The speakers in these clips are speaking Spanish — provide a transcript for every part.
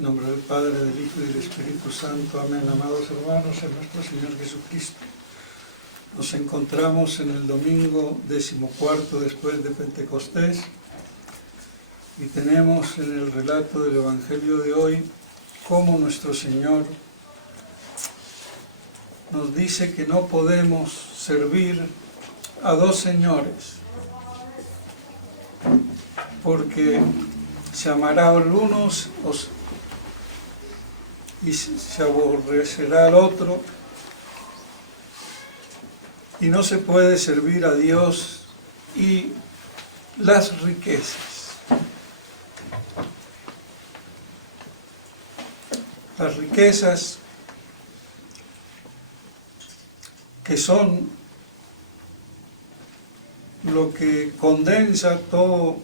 En nombre del Padre, del Hijo y del Espíritu Santo. Amén. Amados hermanos, en nuestro Señor Jesucristo. Nos encontramos en el domingo 14 después de Pentecostés y tenemos en el relato del Evangelio de hoy cómo nuestro Señor nos dice que no podemos servir a dos señores, porque se amará al uno y se aborrecerá al otro, y no se puede servir a Dios y las riquezas. Las riquezas que son lo que condensa todos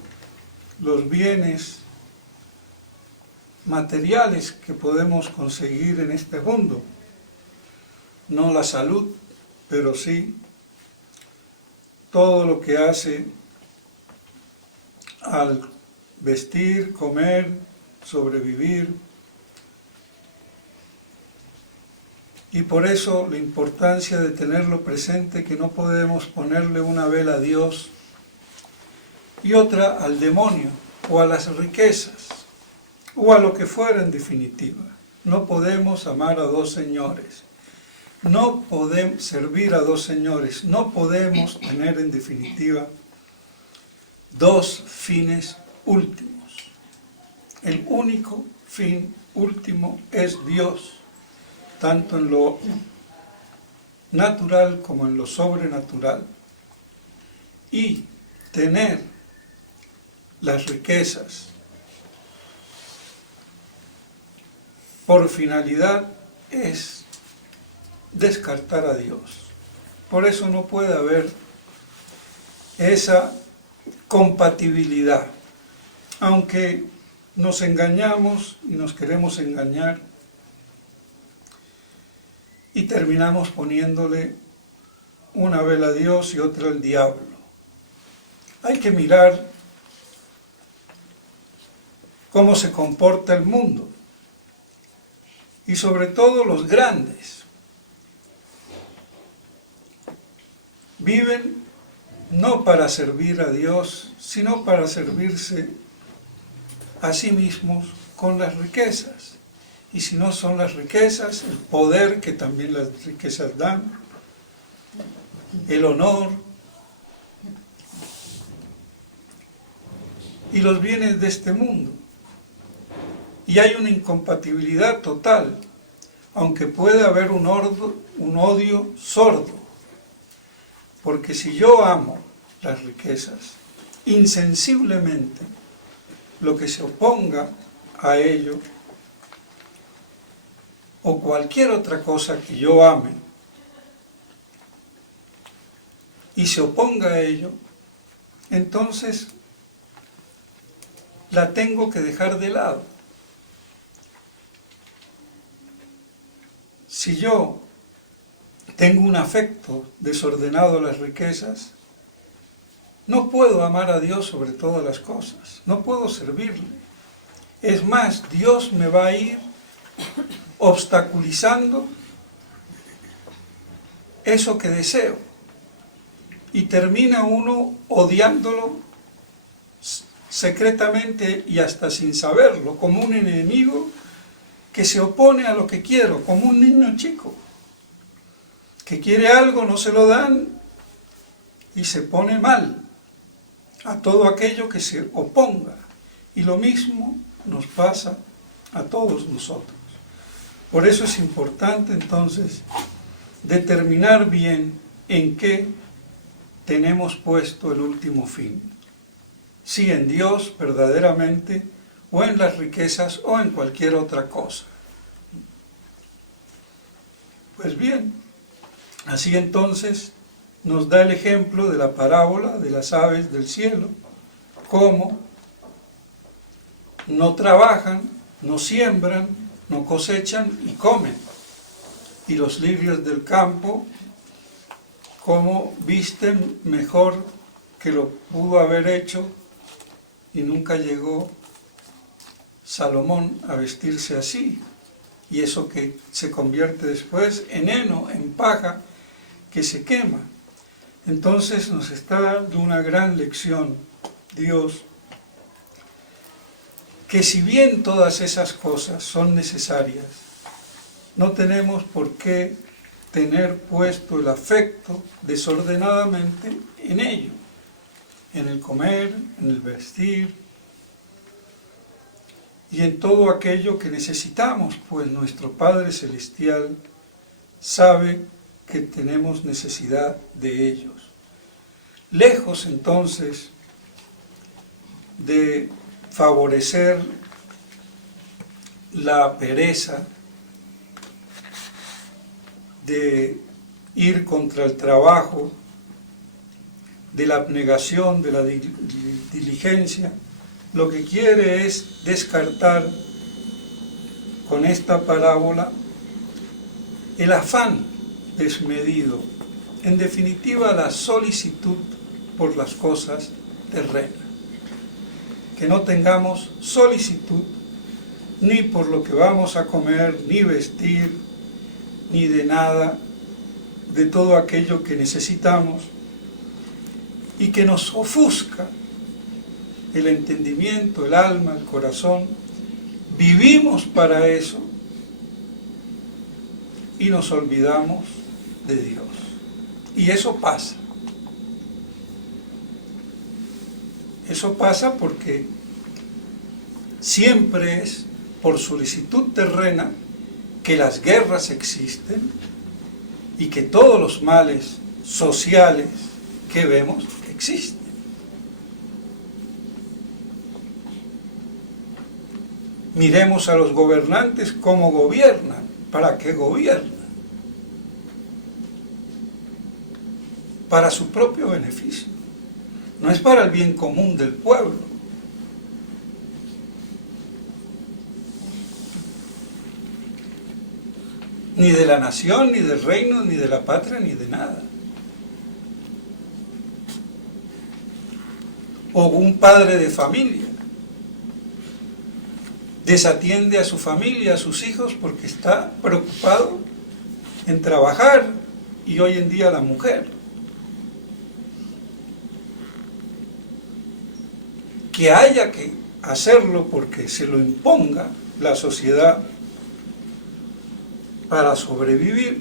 los bienes materiales que podemos conseguir en este mundo. No la salud, pero sí todo lo que hace al vestir, comer, sobrevivir. Y por eso la importancia de tenerlo presente, que no podemos ponerle una vela a Dios y otra al demonio o a las riquezas o a lo que fuera en definitiva. No podemos amar a dos señores, no podemos servir a dos señores, no podemos tener en definitiva dos fines últimos. El único fin último es Dios, tanto en lo natural como en lo sobrenatural. Y tener las riquezas por finalidad es descartar a Dios. Por eso no puede haber esa compatibilidad. Aunque nos engañamos y nos queremos engañar, y terminamos poniéndole una vela a Dios y otra al diablo. Hay que mirar cómo se comporta el mundo, y sobre todo los grandes. Viven no para servir a Dios, sino para servirse a sí mismos con las riquezas. Y si no son las riquezas, el poder que también las riquezas dan, el honor y los bienes de este mundo. Y hay una incompatibilidad total, aunque puede haber un odio sordo. Porque si yo amo las riquezas, insensiblemente, lo que se oponga a ello, o cualquier otra cosa que yo ame, y se oponga a ello, entonces la tengo que dejar de lado. Si yo tengo un afecto desordenado a las riquezas, no puedo amar a Dios sobre todas las cosas, no puedo servirle. Es más, Dios me va a ir obstaculizando eso que deseo, y termina uno odiándolo secretamente y hasta sin saberlo, como un enemigo que se opone a lo que quiero, como un niño chico que quiere algo, no se lo dan y se pone mal a todo aquello que se oponga. Y lo mismo nos pasa a todos nosotros. Por eso es importante entonces determinar bien en qué tenemos puesto el último fin. Si en Dios verdaderamente, o en las riquezas, o en cualquier otra cosa. Pues bien, así entonces nos da el ejemplo de la parábola de las aves del cielo, cómo no trabajan, no siembran, no cosechan y comen. Y los lirios del campo, cómo visten mejor que lo pudo haber hecho y nunca llegó Salomón a vestirse así, y eso que se convierte después en heno, en paja, que se quema. Entonces nos está dando una gran lección Dios, que si bien todas esas cosas son necesarias, no tenemos por qué tener puesto el afecto desordenadamente en ello, en el comer, en el vestir y en todo aquello que necesitamos, pues nuestro Padre Celestial sabe que tenemos necesidad de ellos. Lejos entonces de favorecer la pereza, de ir contra el trabajo, de la abnegación, de la diligencia, lo que quiere es descartar con esta parábola el afán desmedido, en definitiva la solicitud por las cosas terrenas. Que no tengamos solicitud ni por lo que vamos a comer, ni vestir, ni de nada, de todo aquello que necesitamos, y que nos ofusca el entendimiento, el alma, el corazón. Vivimos para eso y nos olvidamos de Dios. Y eso pasa. Eso pasa porque siempre es por solicitud terrena que las guerras existen y que todos los males sociales que vemos existen. Miremos a los gobernantes cómo gobiernan. ¿Para qué gobiernan? Para su propio beneficio. No es para el bien común del pueblo. Ni de la nación, ni del reino, ni de la patria, ni de nada. O un padre de familia desatiende a su familia, a sus hijos, porque está preocupado en trabajar, y hoy en día la mujer. Que haya que hacerlo porque se lo imponga la sociedad para sobrevivir,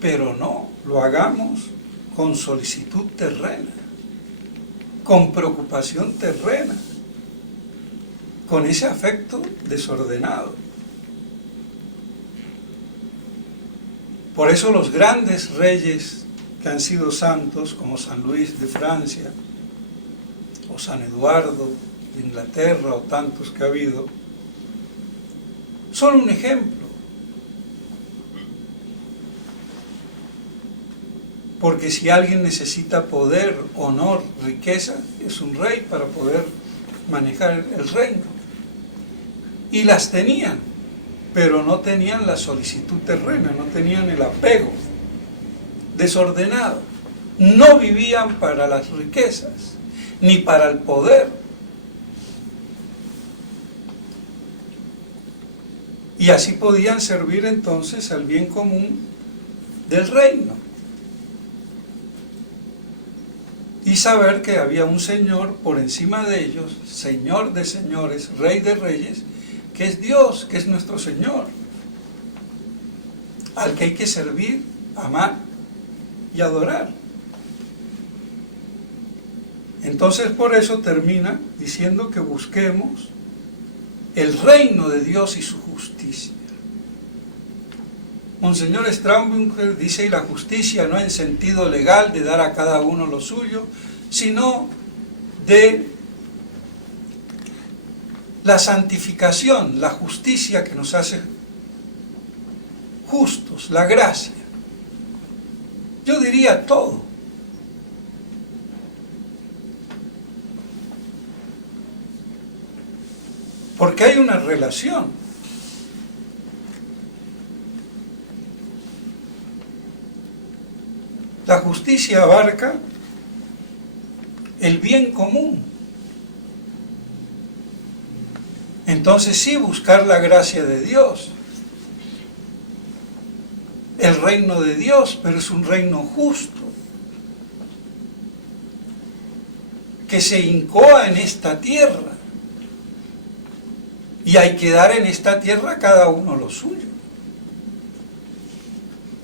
pero no lo hagamos con solicitud terrena, con preocupación terrena, con ese afecto desordenado. Por eso los grandes reyes que han sido santos, como San Luis de Francia, o San Eduardo de Inglaterra, o tantos que ha habido, son un ejemplo. Porque si alguien necesita poder, honor, riqueza, es un rey para poder manejar el reino. Y las tenían, pero no tenían la solicitud terrena, no tenían el apego desordenado. No vivían para las riquezas, ni para el poder. Y así podían servir entonces al bien común del reino. Y saber que había un Señor por encima de ellos, Señor de señores, Rey de reyes, que es Dios, que es nuestro Señor, al que hay que servir, amar y adorar. Entonces por eso termina diciendo que busquemos el reino de Dios y su justicia. Monseñor Straubinger dice, y la justicia no en sentido legal de dar a cada uno lo suyo, sino de la santificación, la justicia que nos hace justos, la gracia. Yo diría todo. Porque hay una relación. La justicia abarca el bien común. Entonces sí, buscar la gracia de Dios, el reino de Dios, pero es un reino justo, que se incoa en esta tierra, y hay que dar en esta tierra cada uno lo suyo.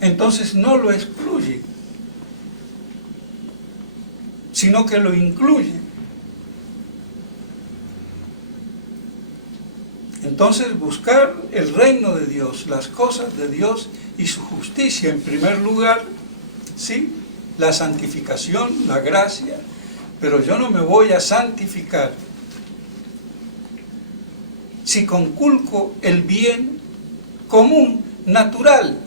Entonces no lo excluye, sino que lo incluye. Entonces buscar el reino de Dios, las cosas de Dios y su justicia en primer lugar, sí, la santificación, la gracia, pero yo no me voy a santificar si conculco el bien común, natural,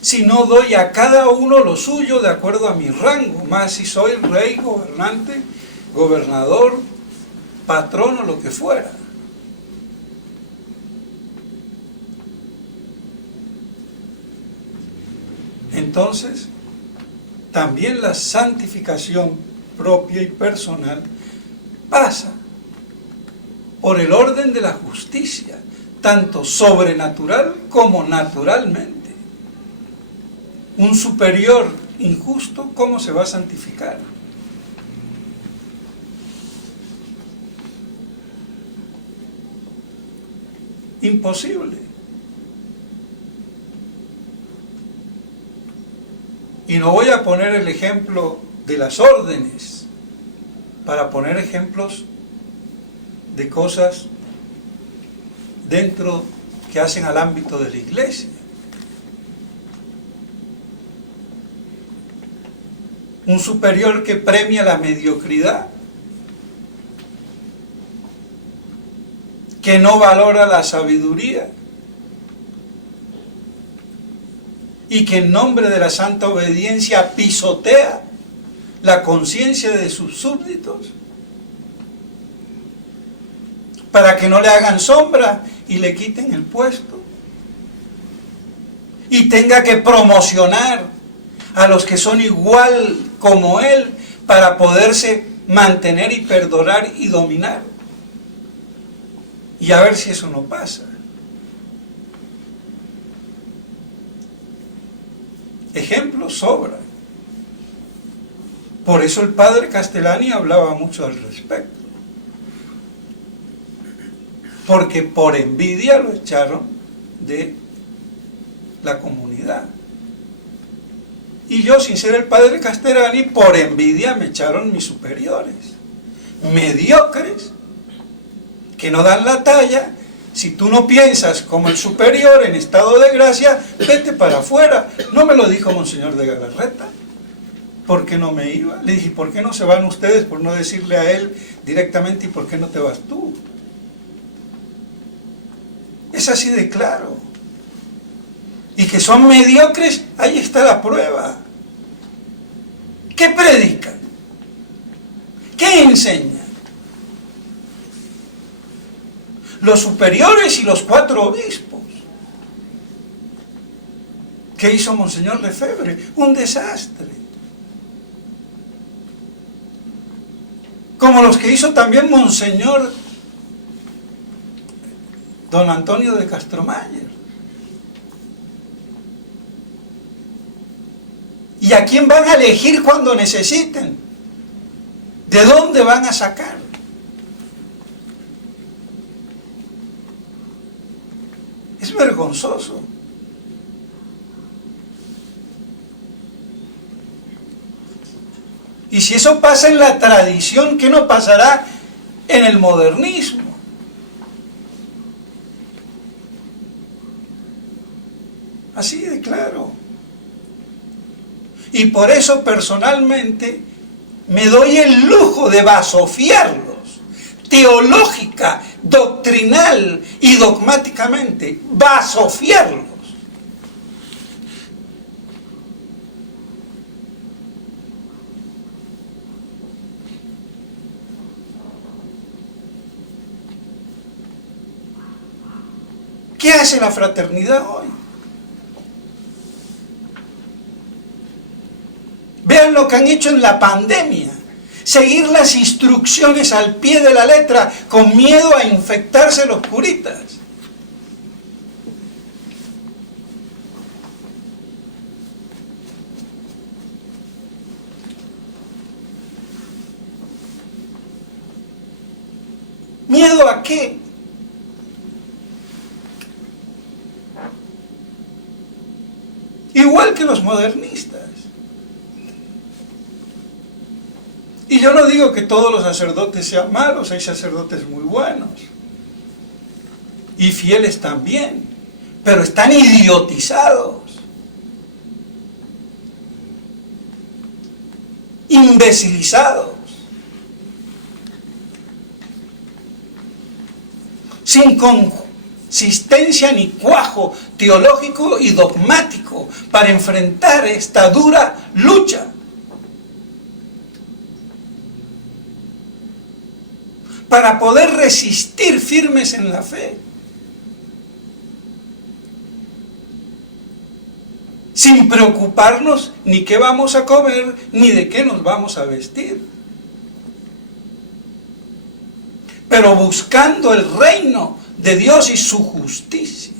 si no doy a cada uno lo suyo de acuerdo a mi rango, más si soy rey, gobernante, gobernador, patrón o lo que fuera. Entonces, también la santificación propia y personal pasa por el orden de la justicia, tanto sobrenatural como naturalmente. Un superior injusto, ¿cómo se va a santificar? Imposible. Y no voy a poner el ejemplo de las órdenes, para poner ejemplos de cosas dentro que hacen al ámbito de la iglesia. Un superior que premia la mediocridad, que no valora la sabiduría y que en nombre de la santa obediencia pisotea la conciencia de sus súbditos para que no le hagan sombra y le quiten el puesto, y tenga que promocionar a los que son igual como él para poderse mantener y perdonar y dominar. Y a ver si eso no pasa. Ejemplos sobran. Por eso el padre Castellani hablaba mucho al respecto. Porque por envidia lo echaron de la comunidad. Y yo, sin ser el padre Castellani, por envidia me echaron mis superiores. Mediocres, que no dan la talla. Si tú no piensas como el superior en estado de gracia, vete para afuera. No me lo dijo Monseñor de Galarreta. ¿Por qué no me iba? Le dije, ¿por qué no se van ustedes? Por no decirle a él directamente, ¿y por qué no te vas tú? Es así de claro. Y que son mediocres, ahí está la prueba. ¿Qué predican? ¿Qué enseñan? Los superiores y los 4 obispos. ¿Qué hizo Monseñor Lefebvre? Un desastre. Como los que hizo también Monseñor Don Antonio de Castromayer. ¿Y a quién van a elegir cuando necesiten? ¿De dónde van a sacar? Es vergonzoso. Y si eso pasa en la tradición, ¿qué no pasará en el modernismo? Así de claro. Y por eso personalmente me doy el lujo de basofiarlos, teológica, doctrinal y dogmáticamente, basofiarlos. ¿Qué hace la fraternidad hoy? Vean lo que han hecho en la pandemia. seguir las instrucciones al pie de la letra con miedo a infectarse los curitas. ¿Miedo a qué? Igual que los modernistas. Y yo no digo que todos los sacerdotes sean malos, hay sacerdotes muy buenos. Y fieles también, pero están idiotizados. Imbecilizados. Sin consistencia ni cuajo teológico y dogmático para enfrentar esta dura lucha. Para poder resistir firmes en la fe. Sin preocuparnos ni qué vamos a comer, ni de qué nos vamos a vestir. Pero buscando el reino de Dios y su justicia.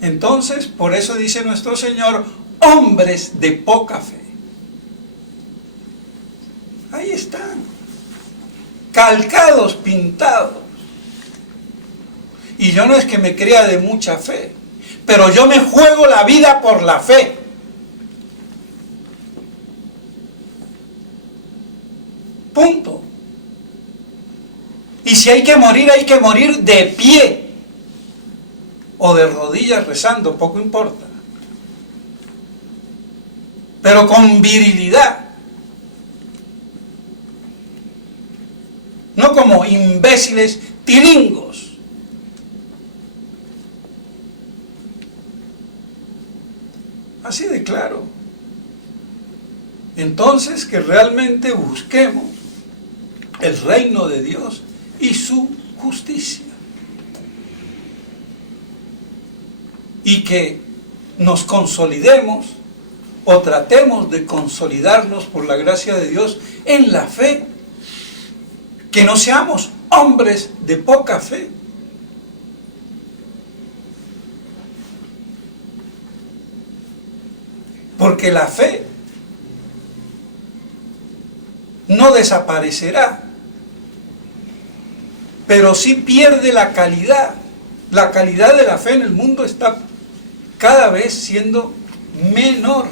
Entonces, por eso dice nuestro Señor, hombres de poca fe. Ahí están, calcados, pintados. Y yo no es que me crea de mucha fe, pero yo me juego la vida por la fe. Punto. Y si hay que morir de pie o de rodillas rezando, poco importa. Pero con virilidad. No como imbéciles tiringos. Así de claro. Entonces, que realmente busquemos el reino de Dios y su justicia. Y que nos consolidemos o tratemos de consolidarnos por la gracia de Dios en la fe. Que no seamos hombres de poca fe. Porque la fe no desaparecerá, pero sí pierde la calidad. La calidad de la fe en el mundo está cada vez siendo menor.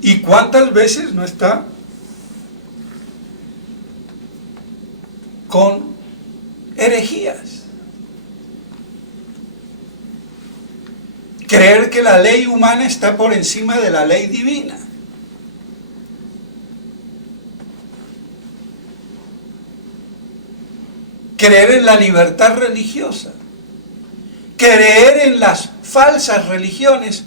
¿Y cuántas veces no está con herejías? Creer que la ley humana está por encima de la ley divina. Creer en la libertad religiosa. Creer en las falsas religiones.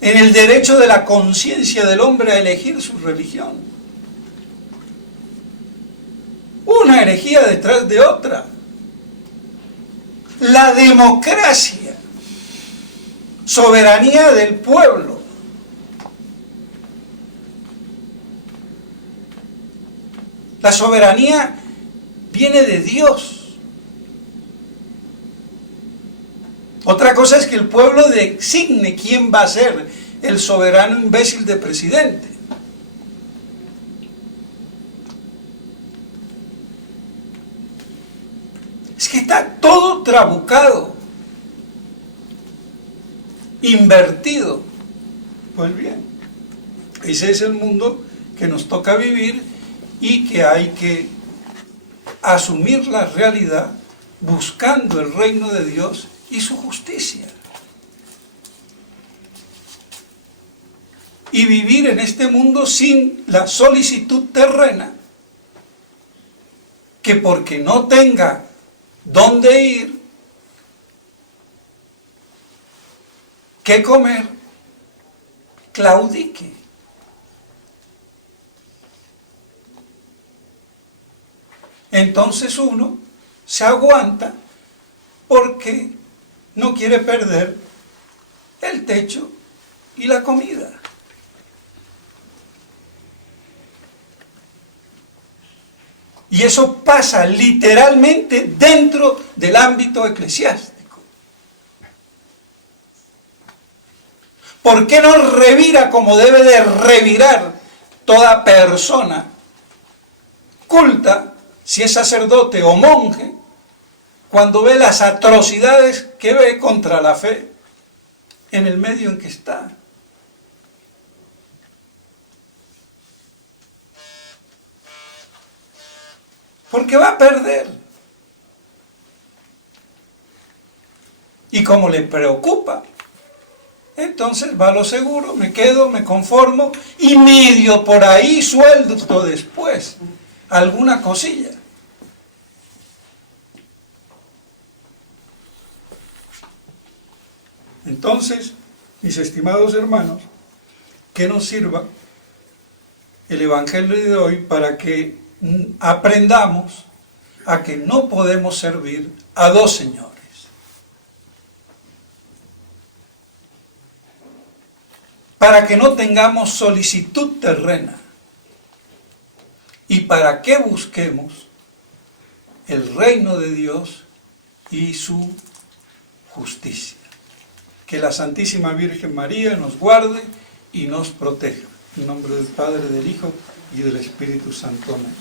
En el derecho de la conciencia del hombre a elegir su religión. Una herejía detrás de otra. La democracia, soberanía del pueblo. La soberanía viene de Dios. Otra cosa es que el pueblo designe quién va a ser el soberano imbécil de presidente. Es que está todo trabucado, invertido. Pues bien, ese es el mundo que nos toca vivir y que hay que asumir la realidad buscando el reino de Dios y su justicia. Y vivir en este mundo sin la solicitud terrena, que porque no tenga dónde ir, qué comer, claudique. Entonces uno se aguanta porque no quiere perder el techo y la comida. Y eso pasa literalmente dentro del ámbito eclesiástico. ¿Por qué no revira como debe de revirar toda persona culta, si es sacerdote o monje, cuando ve las atrocidades que ve contra la fe en el medio en que está? Porque va a perder. Y como le preocupa, entonces va a lo seguro, me quedo, me conformo y medio por ahí sueldo después alguna cosilla. Entonces, mis estimados hermanos, que nos sirva el Evangelio de hoy para que aprendamos a que no podemos servir a dos señores. Para que no tengamos solicitud terrena y para que busquemos el reino de Dios y su justicia. Que la Santísima Virgen María nos guarde y nos proteja. En nombre del Padre, del Hijo y del Espíritu Santo. Amén.